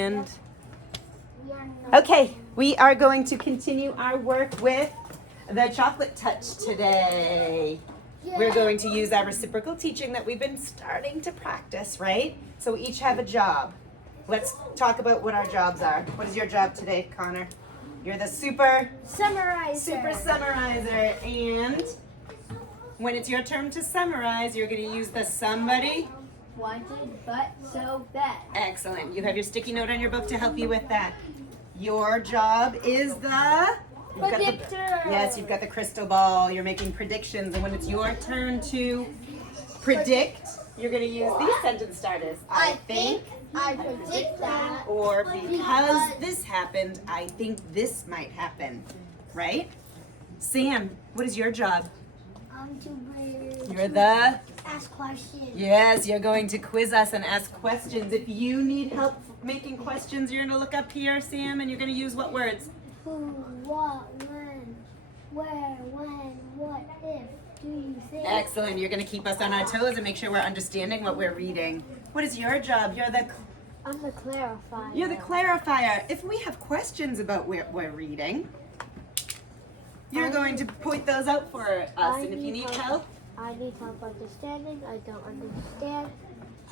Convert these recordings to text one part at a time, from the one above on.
And okay, we are going to continue our work with the chocolate touch today. We're going to use our reciprocal teaching that we've been starting to practice, right? So we each have a job. Let's talk about what our jobs are. What is your job today, Connor? You're the super summarizer. And when it's your turn to summarize, you're going to use the somebody wanted but so bad. Excellent. You have your sticky note on your book to help you with that. Your job is the predictor. Yes, you've got the crystal ball. You're making predictions, and when it's your turn to predict, you're going to use these sentence starters. I think, I predict that. Or because this happened, I think this might happen. Right? Sam, what is your job? You're the ask questions. Yes, you're going to quiz us and ask questions. If you need help making questions, you're going to look up here, Sam, and you're going to use what words? Who, what, when, where, when, what, if, do you think? Excellent. You're going to keep us on our toes and make sure we're understanding what we're reading. What is your job? I'm the clarifier. You're the clarifier. If we have questions about what we're reading, you're going to point those out for us. And if you need help, I need help understanding. I don't understand.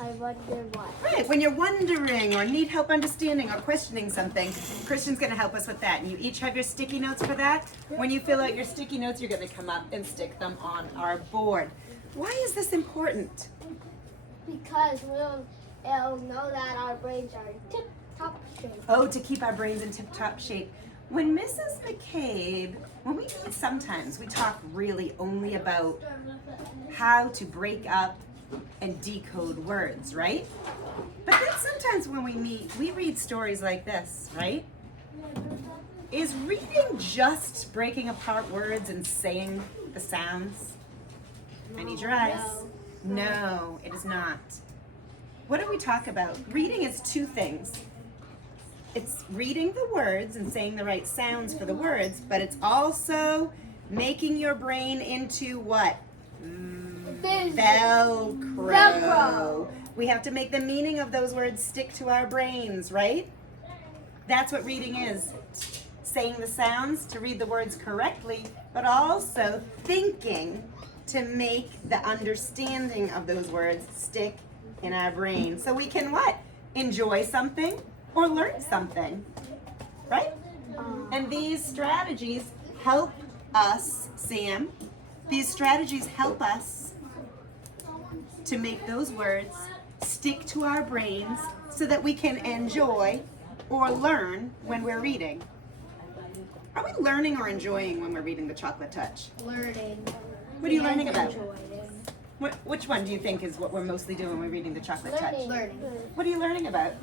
I wonder why. right, when you're wondering or need help understanding or questioning something, Christian's going to help us with that. And you each have your sticky notes for that. When you fill out your sticky notes, you're going to come up and stick them on our board. Why is this important? Because it'll know that our brains are in tip-top shape. Oh, to keep our brains in tip-top shape. When Mrs. McCabe, when we meet sometimes, we talk really only about how to break up and decode words, right? But then sometimes when we meet, we read stories like this, right? Is reading just breaking apart words and saying the sounds? I need your eyes. No, it is not. What do we talk about? Reading is two things. It's reading the words and saying the right sounds for the words, but it's also making your brain into what? Velcro. We have to make the meaning of those words stick to our brains, right? That's what reading is. Saying the sounds to read the words correctly, but also thinking to make the understanding of those words stick in our brain. So we can what? Enjoy something or learn something, right? And these strategies help us, Sam, these strategies help us to make those words stick to our brains so that we can enjoy or learn when we're reading. Are we learning or enjoying when we're reading the Chocolate Touch? Learning. What are you learning about? Enjoying. Which one do you think is what we're mostly doing when we're reading the Chocolate Touch? Learning. What are you learning about?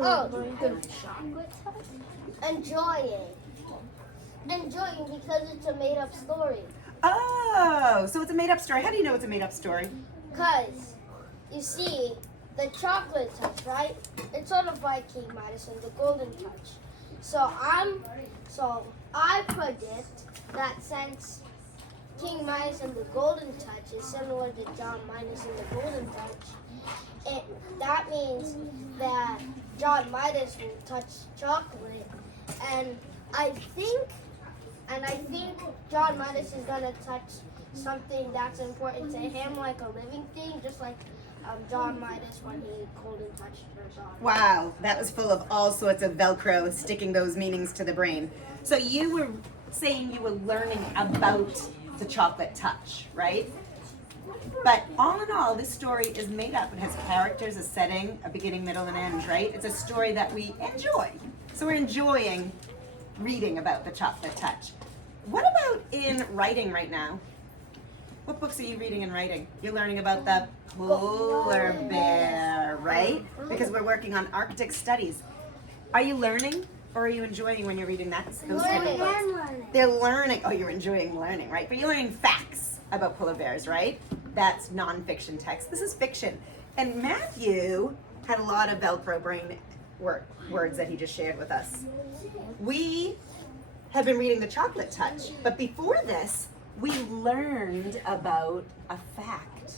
Oh, the chocolate touch? Enjoying because it's a made-up story. Oh, so it's a made-up story. How do you know it's a made-up story? Because, you see, the chocolate touch, right? It's sort of like King Midas and the golden touch. So I predict that since King Midas and the golden touch is similar to John Midas and the golden touch, that means that John Midas will touch chocolate, and I think John Midas is gonna touch something that's important to him, like a living thing, just like John Midas when he golden touched her daughter. Wow, that was full of all sorts of Velcro, sticking those meanings to the brain. So you were saying you were learning about the chocolate touch, right? But all in all, this story is made up. It has characters, a setting, a beginning, middle, and end, right? It's a story that we enjoy. So we're enjoying reading about the chocolate touch. What about in writing right now? What books are you reading and writing? You're learning about the polar bear, right? Because we're working on Arctic studies. Are you learning or are you enjoying when you're reading those kind of books? They're learning. Oh, you're enjoying learning, right? But you're learning facts about polar bears, right? That's nonfiction text. This is fiction. And Matthew had a lot of Velcro brain words that he just shared with us. We have been reading The Chocolate Touch, but before this, we learned about a fact.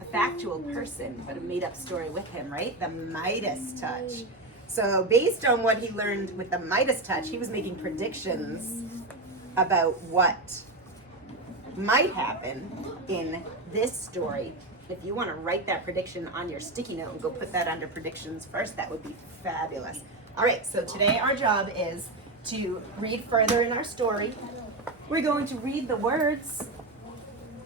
A factual person, but a made-up story with him, right? The Midas touch. So based on what he learned with the Midas touch, he was making predictions about what might happen in this story. If you want to write that prediction on your sticky note and go put that under predictions first, that would be fabulous. All right, so today our job is to read further in our story. We're going to read the words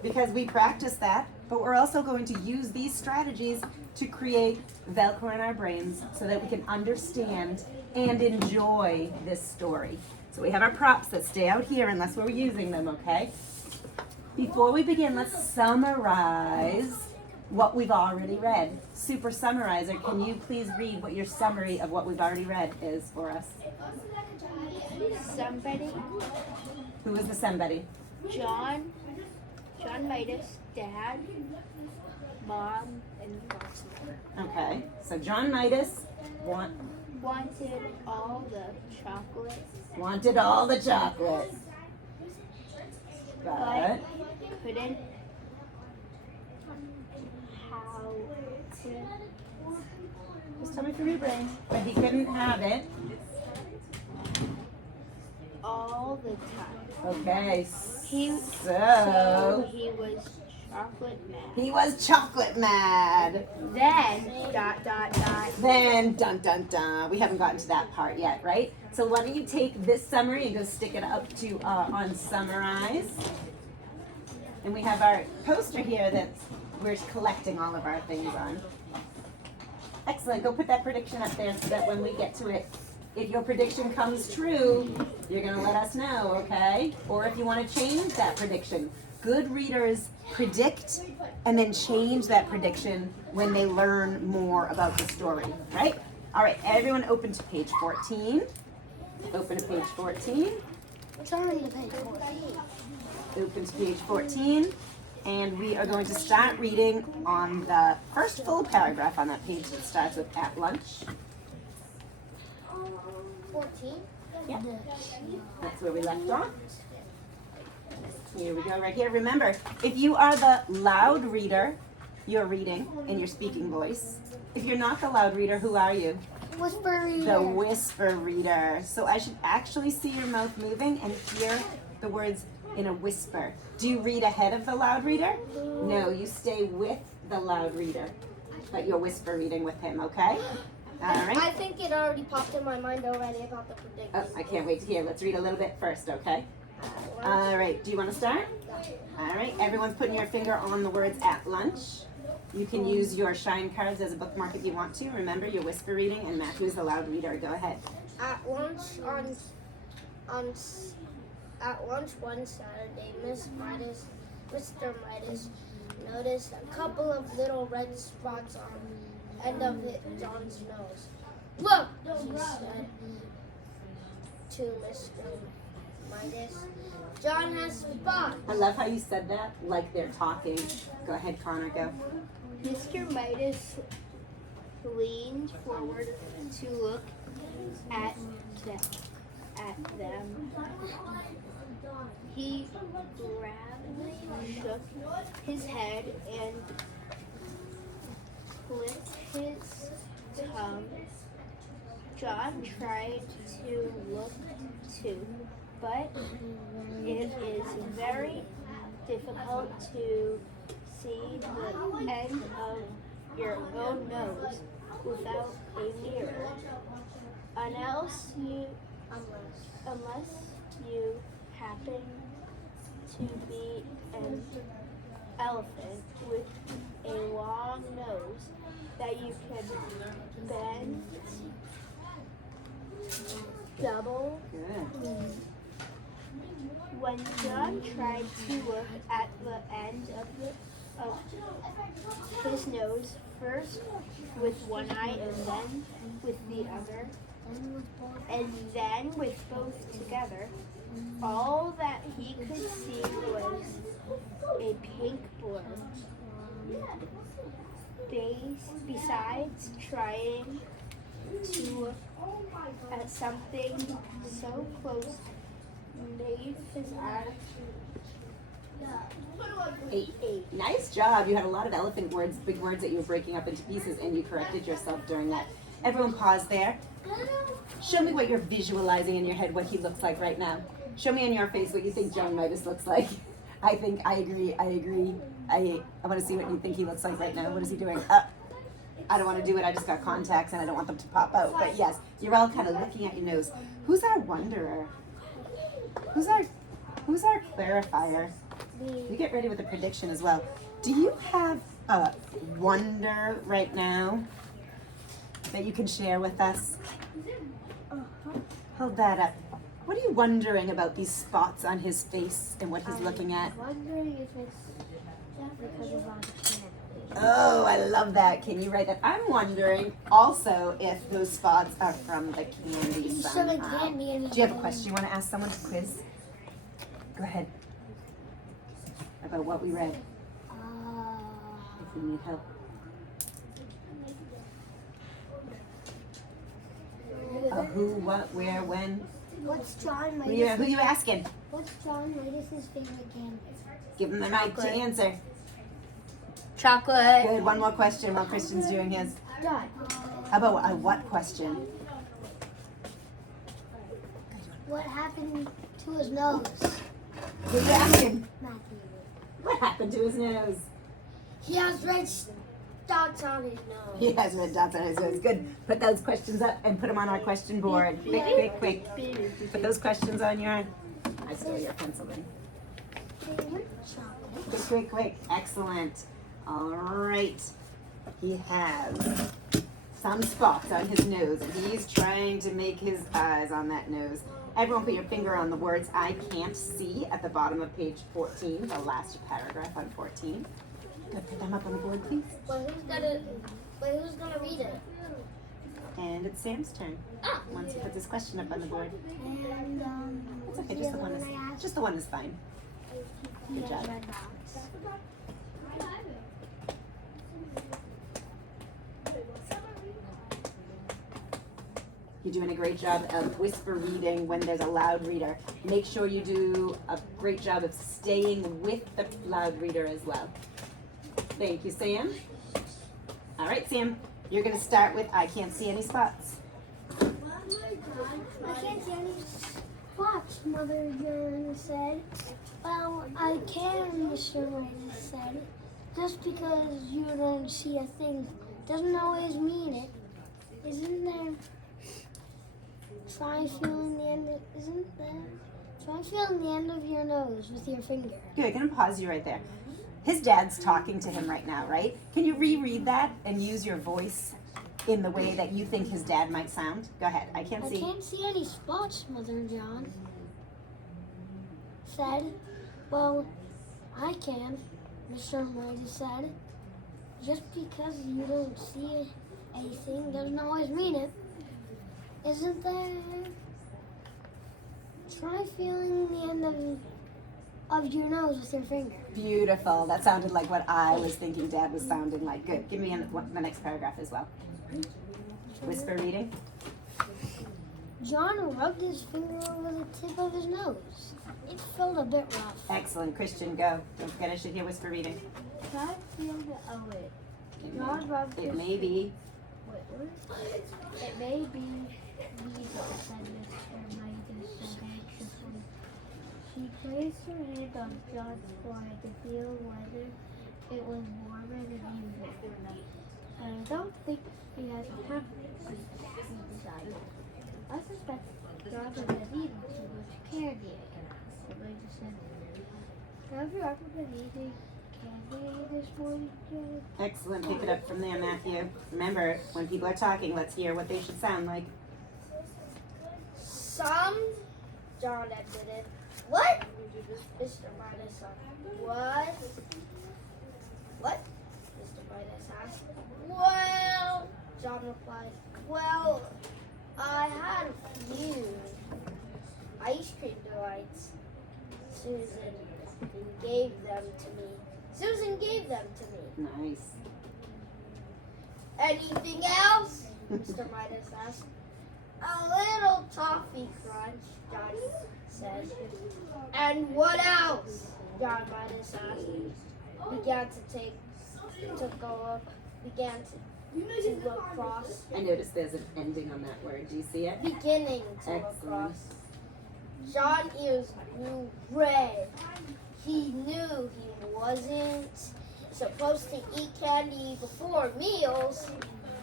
because we practice that, but we're also going to use these strategies to create Velcro in our brains so that we can understand and enjoy this story. So we have our props that stay out here unless we're using them, okay? Before we begin, let's summarize what we've already read. Super summarizer, can you please read what your summary of what we've already read is for us? Somebody, Who is the somebody? John Midas, Dad, Mom, and Foxmore. Okay, so John Midas Wanted all the chocolate, wanted all the chocolate, but couldn't how to just tell me from your brain. But he couldn't have it. all the time. Okay, So so he was chocolate mad. he was chocolate mad. Then ... Then dun dun dun. We haven't gotten to that part yet, right? So why don't you take this summary and go stick it up to on summarize. And we have our poster here that we're collecting all of our things on. Excellent. Go put that prediction up there so that when we get to it, if your prediction comes true, you're going to let us know, okay? Or if you want to change that prediction. Good readers predict and then change that prediction when they learn more about the story, right? All right, everyone open to page 14. Open to page 14. Turn to page 14. Open to page 14. And we are going to start reading on the first full paragraph on that page that starts with at lunch. 14? Yeah. That's where we left off. Here we go, right here. Remember, if you are the loud reader, you're reading in your speaking voice. If you're not the loud reader, who are you? Whisper reader. The whisper reader. So I should actually see your mouth moving and hear the words in a whisper. Do you read ahead of the loud reader? No, you stay with the loud reader, but you're whisper reading with him, okay? All right. I think it already popped in my mind already about the prediction. Oh, I can't wait to hear. Let's read a little bit first, okay? All right, do you want to start? All right, everyone's putting your finger on the words at lunch. You can use your shine cards as a bookmark if you want to. Remember, you're whisper reading, and Matthew's the loud reader. Go ahead. At lunch at lunch one Saturday, Mr. Midas noticed a couple of little red spots on the end of John's nose. Look, he said to Mr. Midas. John has spots. I love how you said that, like they're talking. Go ahead, Connor, go. Mr. Midas leaned forward to look at them. He gravely shook his head and clicked his tongue. John tried to look too, but it is very difficult to see the end of your own nose without a mirror. Unless you happen to be an elephant with a long nose that you can bend, double. Good. When John tried to look at the end of his nose, first with one eye and then with the other, and then with both together, all that he could see was a pink blur. Besides trying to look at something so close made 8. Nice job. You had a lot of elephant words, big words that you were breaking up into pieces, and you corrected yourself during that. Everyone pause there. Show me what you're visualizing in your head, what he looks like right now. Show me in your face what you think John Midas looks like. I agree. I want to see what you think he looks like right now. What is he doing? I don't want to do it. I just got contacts and I don't want them to pop out. But yes, you're all kind of looking at your nose. Who's our wonderer? Who's our clarifier? You get ready with a prediction as well. Do you have a wonder right now that you can share with us? Hold that up. What are you wondering about these spots on his face and what he's looking at? I'm wondering if it's because of our candy. Oh, I love that. Can you write that? I'm wondering also if those spots are from the candy somehow. Do you have a question you want to ask someone to quiz? Go ahead. About what we read. If you need help. Who, what, where, when? What's John Who you asking? What's John Midas' favorite candy? Give him the mic to answer. Chocolate. Good. One more question while Christian's doing his. Done. How about a what question? What happened to his nose? Who you asking? Matthew. What happened to his nose? He has red dots on his nose. He has red dots on his nose. Good. Put those questions up and put them on our question board. Quick. Put those questions on your. I stole your pencil in. Favorite chocolate? Quick. Excellent. All right. He has some spots on his nose, and he's trying to make his eyes on that nose. Everyone put your finger on the words I can't see at the bottom of page 14, the last paragraph on 14. Good. Put them up on the board, please. Who's gonna read it? And it's Sam's turn. Once he puts his question up on the board. And It's okay, just the one is fine. Good job. You're doing a great job of whisper reading when there's a loud reader. Make sure you do a great job of staying with the loud reader as well. Thank you, Sam. All right, Sam, you're going to start with I can't see any spots. I can't see any spots, Mother John said. Well, I can, Mr. Midas said. Just because you don't see a thing doesn't always mean it. Isn't there? Try feeling the end of your nose with your finger. Good, I'm going to pause you right there. His dad's talking to him right now, right? Can you reread that and use your voice in the way that you think his dad might sound? Go ahead. I can't see any spots, Mother John said. Well, I can, Mr. Midas said. Just because you don't see anything doesn't always mean it. Isn't there? Try feeling the end of your nose with your finger. Beautiful. That sounded like what I was thinking Dad was sounding like. Good. Give me the next paragraph as well. Whisper reading. John rubbed his finger over the tip of his nose. It felt a bit rough. Excellent. Christian, go. Don't forget I should hear whisper reading. Try feel the it. John rubbed it may be. It may be needle, said Mr. Midas anxiously. She placed her hand on John's forehead to feel whether it was warmer than usual. I don't think he has a temper, he decided. I suspect John has been eating too much candy again. The lady said, have you ever been eating candy this morning, John? Excellent. Pick it up from there, Matthew. Remember, when people are talking, let's hear what they should sound like. Some, John admitted. What? Mr. Midas said. What? What? Mr. Midas asked. Well, John replied. Well, I had a few ice cream delights. Susan gave them to me. Nice. Anything else? Mr. Midas asked. A little toffee crunch, John said. And what else? John Midas asked. Took a look, began to look cross. I noticed there's an ending on that word. Do you see it? Beginning to look Excellent. cross. John's ears grew red. He knew he wasn't supposed to eat candy before meals.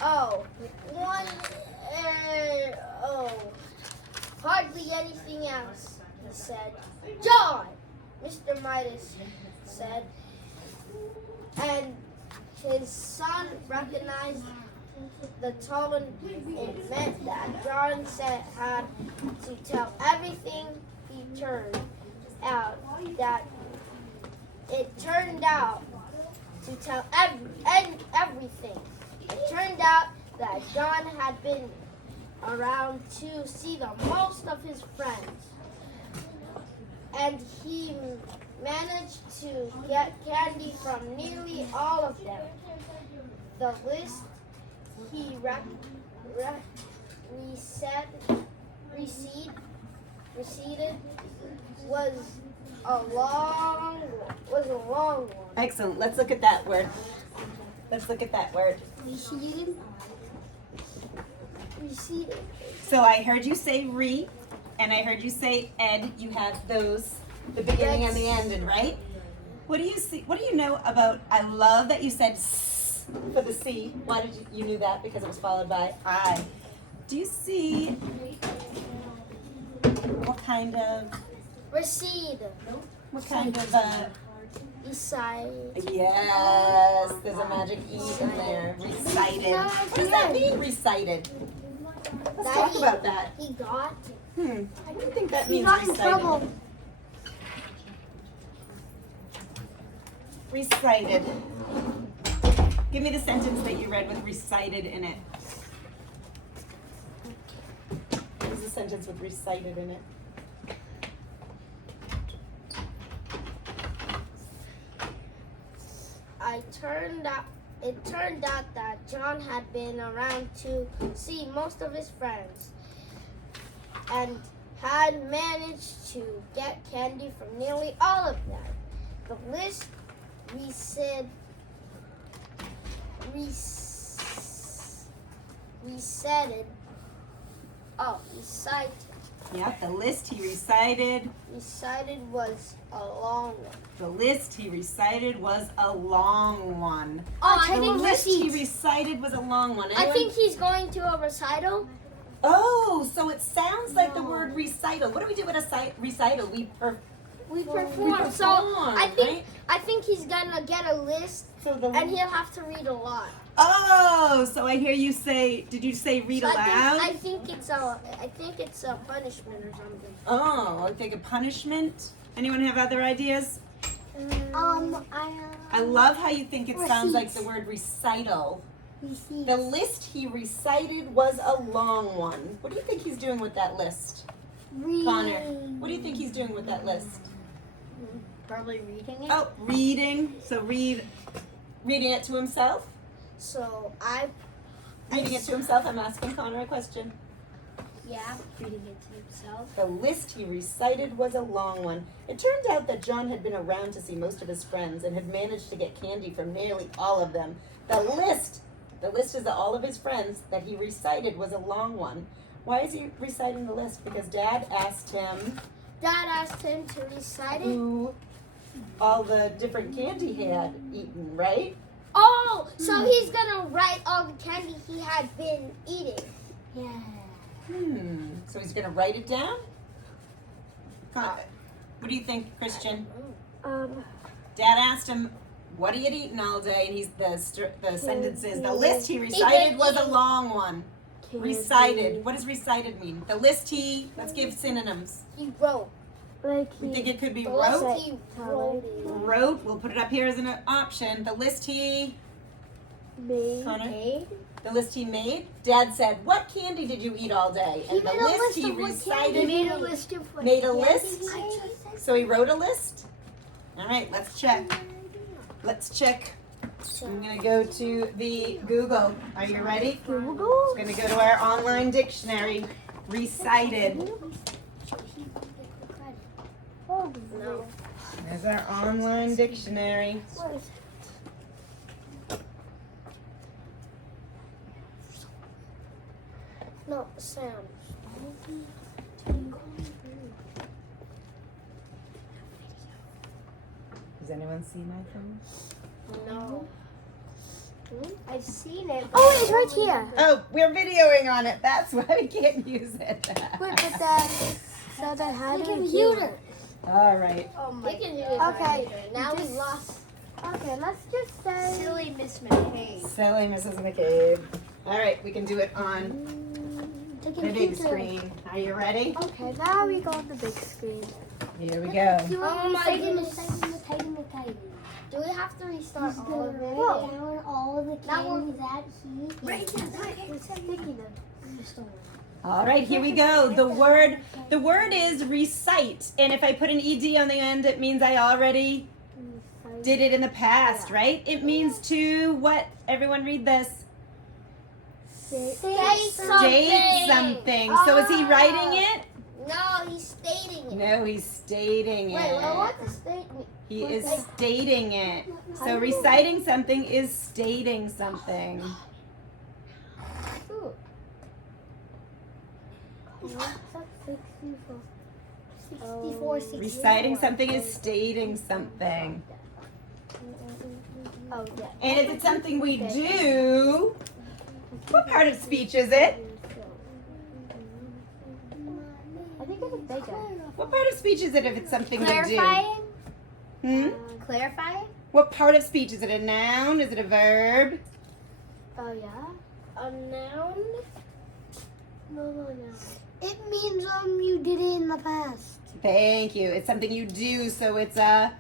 Oh, hardly anything else, he said. John, Mr. Midas said, and his son recognized the tone. It meant that John had to tell everything. He turned out that it turned out to tell everything. It turned out that John had been around to see the most of his friends, and he managed to get candy from nearly all of them. The list he recited was a long one. Excellent. Let's look at that word. Recited. So I heard you say re, and I heard you say ed. You have those, the beginning and the ending, right? What do you see? What do you know about? I love that you said s for the C. Why did you knew that? Because it was followed by I. Do you see what kind of? Recede. What kind of? Recite. Yes, there's a magic E in there. Recited. What does that mean? Recited. Let's talk about that. He got. I don't think that means got in recited. trouble. Recited. Give me the sentence that you read with recited in it. What is the sentence with recited in it? It turned out that John had been around to see most of his friends and had managed to get candy from nearly all of them. The list recited. Yep, the list he recited. Recited was a long one. The list he recited was a long one. Oh, The list he recited was a long one. I Anyone- think he's going to a recital. Oh, so it sounds like the word recital. What do we do with a recital? We perform. So right? I think he's gonna get a list, So the and he'll have to read a lot. Oh, so I hear you say. Did you say read So aloud? I think it's a punishment or something. Oh, I think a punishment. Anyone have other ideas? I love how you think it sounds like the word recital. The list he recited was a long one. What do you think he's doing with that list? Connor, what do you think he's doing with that list? Probably reading it. Oh, reading. So reading it to himself? So Reading it to himself? I'm asking Connor a question. yeah, reading it to himself. The list he recited was a long one. It turned out that John had been around to see most of his friends and had managed to get candy from nearly all of them. The list is all of his friends that he recited was a long one. Why is he reciting the list? Because Dad asked him to recite it. who all the different candy he had eaten, right? Oh, so he's gonna write all the candy he had been eating. Yeah. So he's gonna write it down? What do you think, Christian? Dad asked him, what he had eaten all day, and the sentence is, the list he recited was a long one. Recited. What does recited mean? The list let's give synonyms. He wrote. We think it could be The wrote. list he wrote. Wrote, we'll put it up here as an option. The list he Connor? Made. The list he made. Dad said, what candy did you eat all day? And the list he recited. made a list of what Made a candy list? he ate. So he wrote a list? All right, let's check. I'm going to go to the Google. Are you ready? Google? We're going to go to our online dictionary. recited. Oh, no. There's our online dictionary. What is it? No, sound. Does anyone see my phone? No. I've seen it. Oh, it's right here. Oh, we're videoing on it. That's why we can't use it. Wait, but then, so then how do we do it? All right. Oh We my can use it. Okay. Now we lost. Okay, let's just say silly Miss McCabe. Silly Mrs. McCabe. All right, we can do it on the big screen. Are you ready? Okay, now we go on the big screen. Here we go. Oh my goodness. Do we have to restart all of it? Whoa. All of the Now that he Right, we're sticking them. All right, here we go. The word is recite, and if I put an ed on the end, it means I already did it in the past, right? It means to what? Everyone read this. State State something. So is he writing it? No, he's stating it. No, he's stating Wait, it. well, what's the statement? He is stating it. So reciting something is stating something. Ooh. Reciting something is stating something. Oh, yeah. And if it's something we do, what part of speech is it? I think it's bigger. What part of speech is it if it's something we do? Clarifying? Hmm? Clarifying? What part of speech is it? A noun? Is it a verb? Oh, yeah? A noun? No. It means you did it in the past. Thank you. It's something you do, so it's a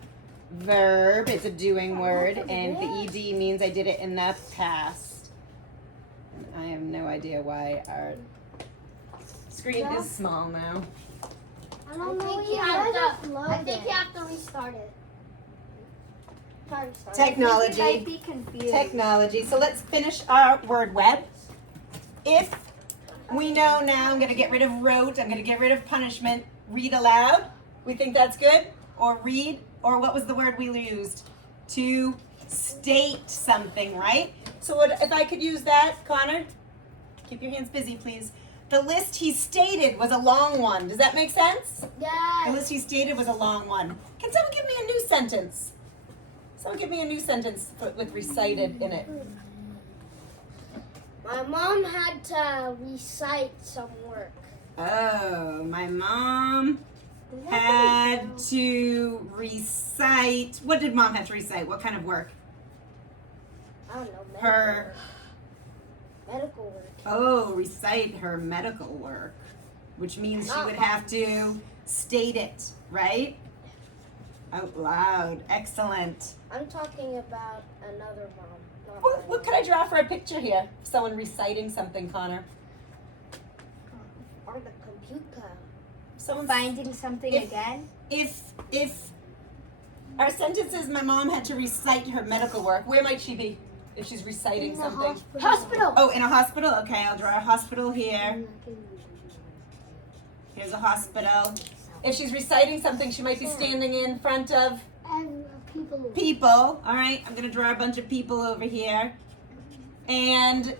verb. It's a doing word, and the ed means I did it in the past. And I have no idea why our screen is small now. I think you have to restart it. Technology. Might be confused. Technology. So let's finish our word web. If we know now, I'm going to get rid of wrote, I'm going to get rid of punishment, read aloud. We think that's good? Or read, or what was the word we used? To state something, right? So what, if I could use that, Connor? Keep your hands busy, please. The list he stated was a long one. Does that make sense? The Yes. list he stated was a long one. Can someone give me a new sentence? Someone give me a new sentence with recited in it. My mom had to recite some work. Oh, my mom had to recite. What did mom have to recite? What kind of work? I don't know. Her. Medical work. Oh, recite her medical work, which means she would have to state it, right? Out loud. Excellent. I'm talking about another mom. Not What my could I draw for a picture here? Someone reciting something, Connor. mom. On the computer. Someone Finding something If- again? If our sentence is my mom had to recite her medical work, where might she be if she's reciting something? Hospital. Oh, in a hospital? Okay, I'll draw a hospital here. Here's a hospital. If she's reciting something, she might be standing in front of And people. people. All right, I'm going to draw a bunch of people over here. And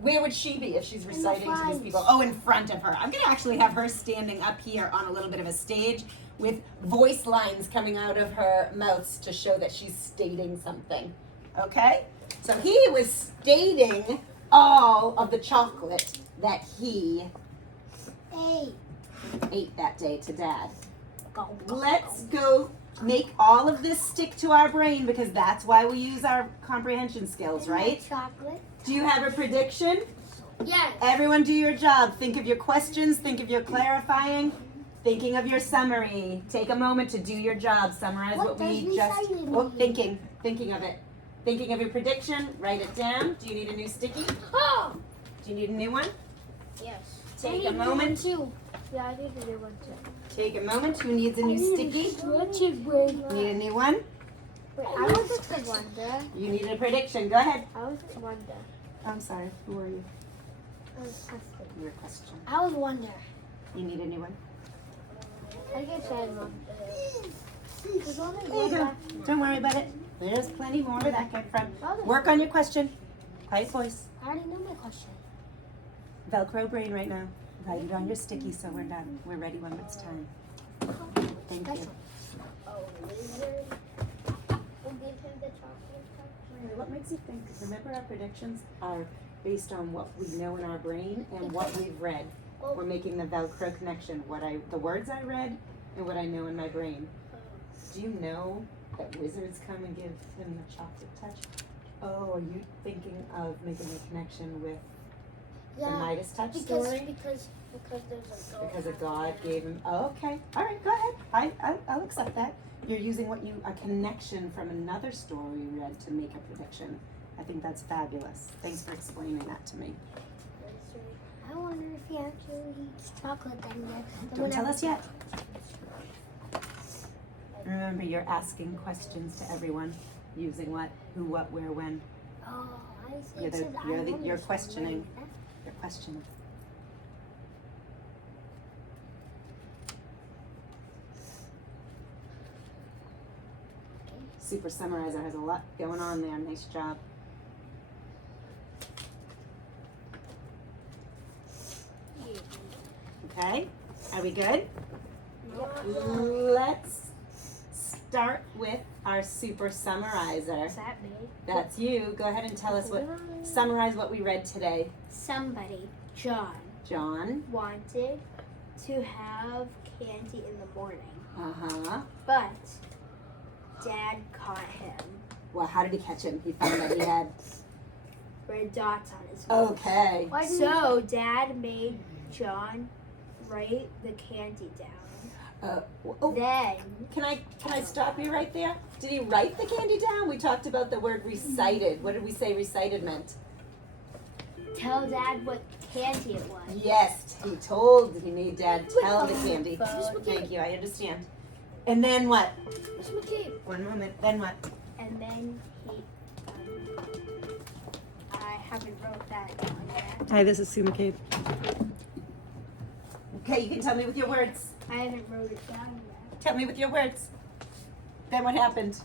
where would she be if she's reciting to these people? Oh, in front of her. I'm going to actually have her standing up here on a little bit of a stage with voice lines coming out of her mouth to show that she's stating something. Okay? So he was stating all of the chocolate that he ate that day to Dad. Let's go make all of this stick to our brain because that's why we use our comprehension skills, right? Chocolate. Do you have a prediction? Yes. Everyone do your job. Think of your questions, think of your clarifying, thinking of your summary. Take a moment to do your job. Summarize what we just thinking of it. Thinking of your prediction, write it down. Do you need a new sticky? Oh. Do you need a new one? Yes. Take a moment. Yeah, I need to do one too. Take a moment. Who needs a new sticky? Need a new one? Wait, I wasn't the wonder. You need a prediction. Go ahead. I wasn't wonder. I'm sorry. Who are you? I was testing. your question. I was wondering. You need a new one? I can try one. There you go. Don't worry about it. There's plenty more where that came from. Work on your question. Quiet voice. I already know my question. Velcro brain right now. Write it on your sticky so we're done. We're ready when it's time. Thank you. Oh, wizard. We'll give him the chocolate touch. What makes you think? Remember, our predictions are based on what we know in our brain and what we've read. We're making the Velcro connection. The words I read and what I know in my brain. Do you know that wizards come and give him the chocolate touch? Oh, are you thinking of making a connection with the Midas touch story? Because there's a god. Because a god gave him. Oh, okay. All right. Go ahead. I'll accept that. You're using a connection from another story you read to make a prediction. I think that's fabulous. Thanks for explaining that to me. I wonder if he actually eats chocolate then. Don't tell us yet. Remember, you're asking questions to everyone using what, who, what, where, when. Oh, I see. You're questioning. You're questioning. Super Summarizer has a lot going on there. Nice job. Okay, are we good? Let's start with our Super Summarizer. Is that me? That's you. Go ahead and tell us summarize what we read today. Somebody, John, wanted to have candy in the morning. Uh-huh. But Dad caught him. Well, how did he catch him? He found that he had Red dots on his face. Okay. So Dad made John write the candy down. Then Can I stop you right there? Did he write the candy down? We talked about the word recited. What did we say recited meant? tell Dad what candy it was. Yes, he made Dad tell the candy. Thank you, I understand. And then what? One moment, then what? And then I haven't wrote that down yet. Hi, this is Sue McCabe. Okay, you can tell me with your words. I haven't wrote it down yet. Tell me with your words. Then what happened?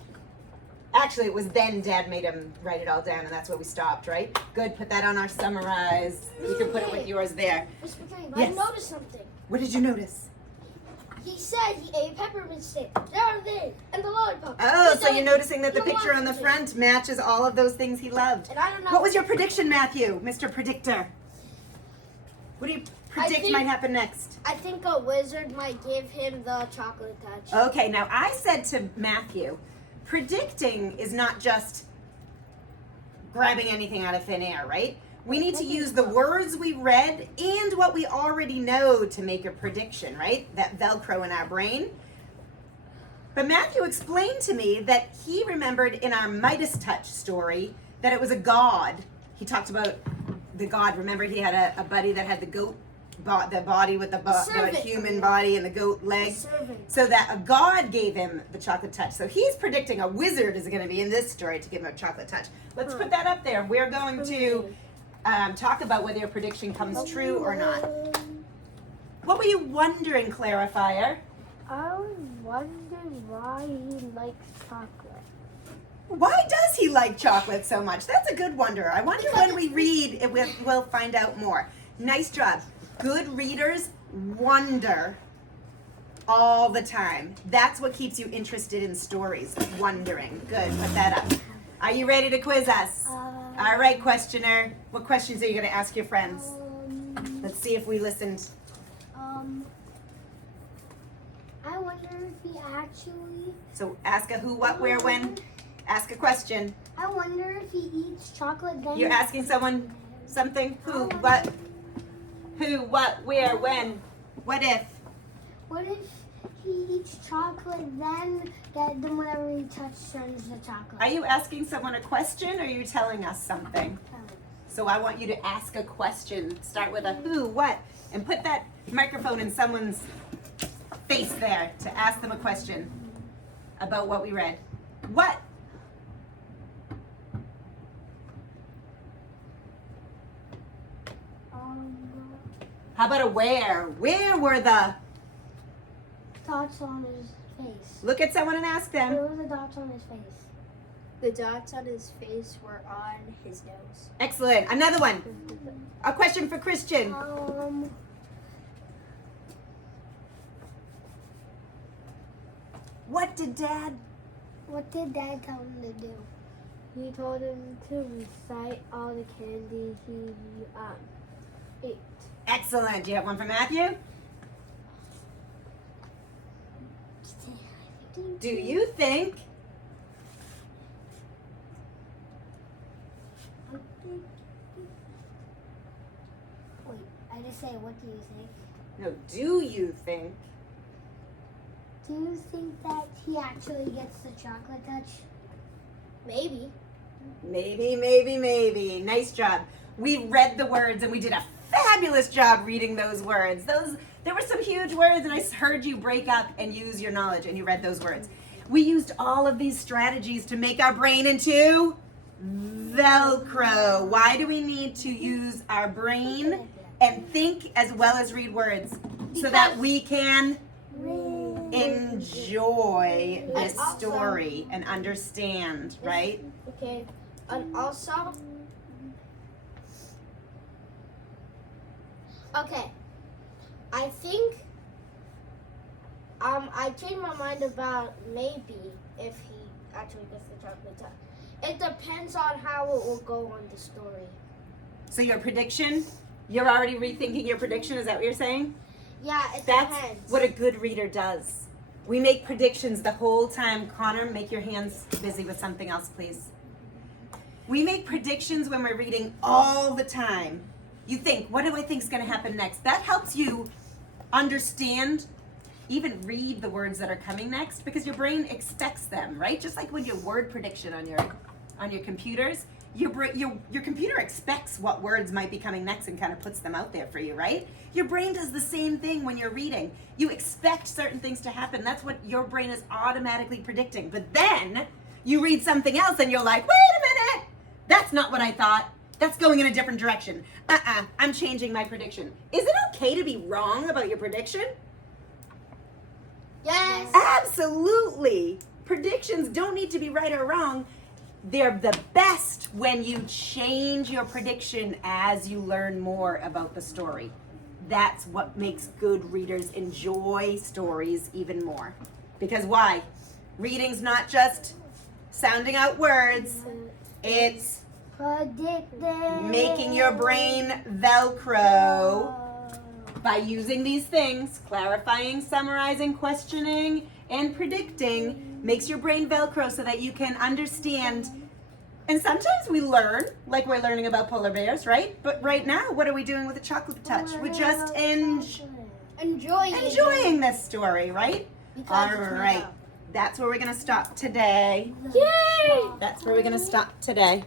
Actually, it was then Dad made him write it all down, and that's where we stopped, right? Good, put that on our summarize. You can put it with yours there. Miss McCabe, Yes. I noticed something. What did you notice? He said he ate peppermint stick. There are they, and the lollipop. Oh, He so said you're noticing that the he picture on the wanted it. front matches all of those things he loved. And I don't know. What was your prediction, Matthew, Mr. Predictor? What do you predict think- might happen next? I think a wizard might give him the chocolate touch. Okay, now I said to Matthew, predicting is not just grabbing anything out of thin air, right? We need to use the words we read and what we already know to make a prediction, right? That Velcro in our brain. But Matthew explained to me that he remembered in our Midas touch story that it was a god. He talked about the god. Remember, he had a buddy that had the goat, the body with the servant. human body and the goat legs. Servant. So that a god gave him the chocolate touch. So he's predicting a wizard is going to be in this story to give him a chocolate touch. Let's put that up there. We're going to talk about whether your prediction comes true or not. What were you wondering, Clarifier? I was wondering why he likes chocolate. Why does he like chocolate so much? That's a good wonder. I wonder when we read, we'll find out more. Nice job. Good readers wonder all the time. That's what keeps you interested in stories, wondering. Good, put that up. Are you ready to quiz us? All right, questioner. What questions are you going to ask your friends? Let's see if we listened. I wonder if he actually. So ask a who, what, where, when. Ask a question. I wonder if he eats chocolate then. You're asking someone something? Who, what, where, when, what if? What if he eats chocolate then whenever he turns the chocolate? Are you asking someone a question or are you telling us something? So I want you to ask a question. Start with a who, what, and put that microphone in someone's face there to ask them a question about what we read. What? How about a where? Where were the? Dots on his face. Look at someone and ask them. Where were the dots on his face? The dots on his face were on his nose. Excellent. Another one. A question for Christian. What did Dad? What did Dad tell him to do? He told him to recite all the candy he ate. Excellent. Do you have one for Matthew? Do you think? Wait, I just say, what do you think? No, do you think? Do you think that he actually gets the chocolate touch? Maybe. Maybe. Nice job. We read the words and we did a fabulous job reading those words. There were some huge words and I heard you break up and use your knowledge and you read those words. We used all of these strategies to make our brain into Velcro. Why do we need to use our brain and think as well as read words? So that we can enjoy this story and understand, right? Okay. And also, okay, I think I changed my mind about maybe if he actually gets the chocolate touch. It depends on how it will go on the story. So your prediction, you're already rethinking your prediction, is that what you're saying? Yeah, it That's depends. what a good reader does. We make predictions the whole time. Connor, make your hands busy with something else, please. We make predictions when we're reading all the time. You think, what do I think is going to happen next? That helps you understand, even read the words that are coming next, because your brain expects them, right? Just like when you word prediction on your computers, your computer expects what words might be coming next and kind of puts them out there for you, right? Your brain does the same thing when you're reading. You expect certain things to happen. That's what your brain is automatically predicting. But then you read something else and you're like, wait a minute, that's not what I thought. That's going in a different direction. I'm changing my prediction. Is it okay to be wrong about your prediction? Yes. Absolutely. Predictions don't need to be right or wrong. They're the best when you change your prediction as you learn more about the story. That's what makes good readers enjoy stories even more. Because why? Reading's not just sounding out words. It's Predicting. making your brain Velcro by using these things, clarifying, summarizing, questioning, and predicting, makes your brain Velcro so that you can understand. And sometimes we learn, like we're learning about polar bears, right? But right now, what are we doing with the chocolate touch? We're just enjoying this story, right? All right. That's where we're going to stop today. Yay! That's where we're going to stop today.